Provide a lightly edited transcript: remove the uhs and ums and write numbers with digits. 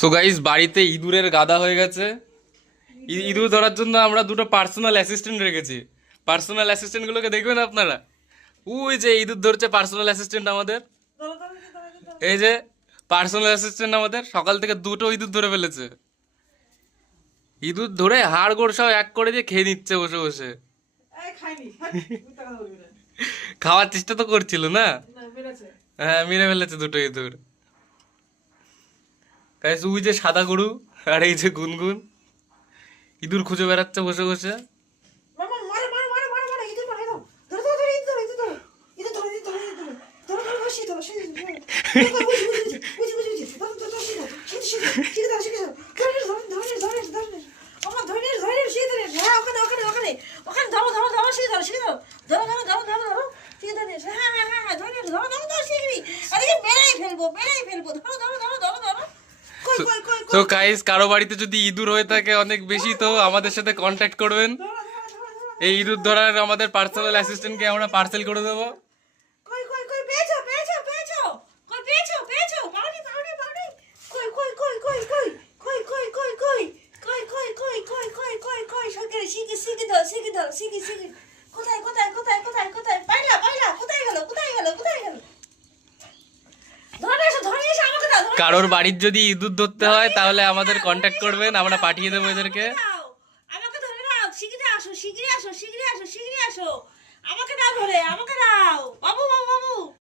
So guys, বাড়িতে ইঁদুরের গাদা হয়ে গেছে। ইঁদুর ধরার জন্য আমরা দুটো পার্সোনাল অ্যাসিস্ট্যান্ট রেখেছি। পার্সোনাল অ্যাসিস্ট্যান্ট গুলোকে দেখবেন আপনারা। ওই যে ইঁদুর ধরছে পার্সোনাল অ্যাসিস্ট্যান্ট আমাদের। এই যে পার্সোনাল অ্যাসিস্ট্যান্ট আমাদের সকাল থেকে দুটো ইঁদুর ধরে ফেলেছে। ইঁদুর ধরে হাড় গোড় সব এক করে দিয়ে খেয়ে নিচ্ছে বসে বসে। খাওয়ার চেষ্টা তো করছিল না? হ্যাঁ, মেরে ফেলেছে দুটো ইঁদুর। গাইস, ওই যে সাদা গরু আর এই যে গুনগুন ইঁদুর খুঁজে বেড়াচ্ছে বসে বসে। তো গাইস, কারো বাড়িতে যদি ইঁদুর হয়ে থাকে অনেক বেশি, তো আমাদের সাথে কন্ট্যাক্ট করবেন। এই ইঁদুর ধরার আমাদের পার্সোনাল অ্যাসিস্ট্যান্টকে আমরা পার্সেল করে দেবো। কারোর বাড়ির যদি ইঁদুর ধরতে হয় তাহলে আমাদের কন্ট্যাক্ট করবেন, আমরা পাঠিয়ে দেবো এদেরকে। আমাকে ধরে নাও, শিগগিরই আসো, শিগগিরই আসো, শিগগিরই আসো, শিগগিরই আসো। আমাকে দাও ধরে, আমাকে দাও। বাবু বাবু বাবু।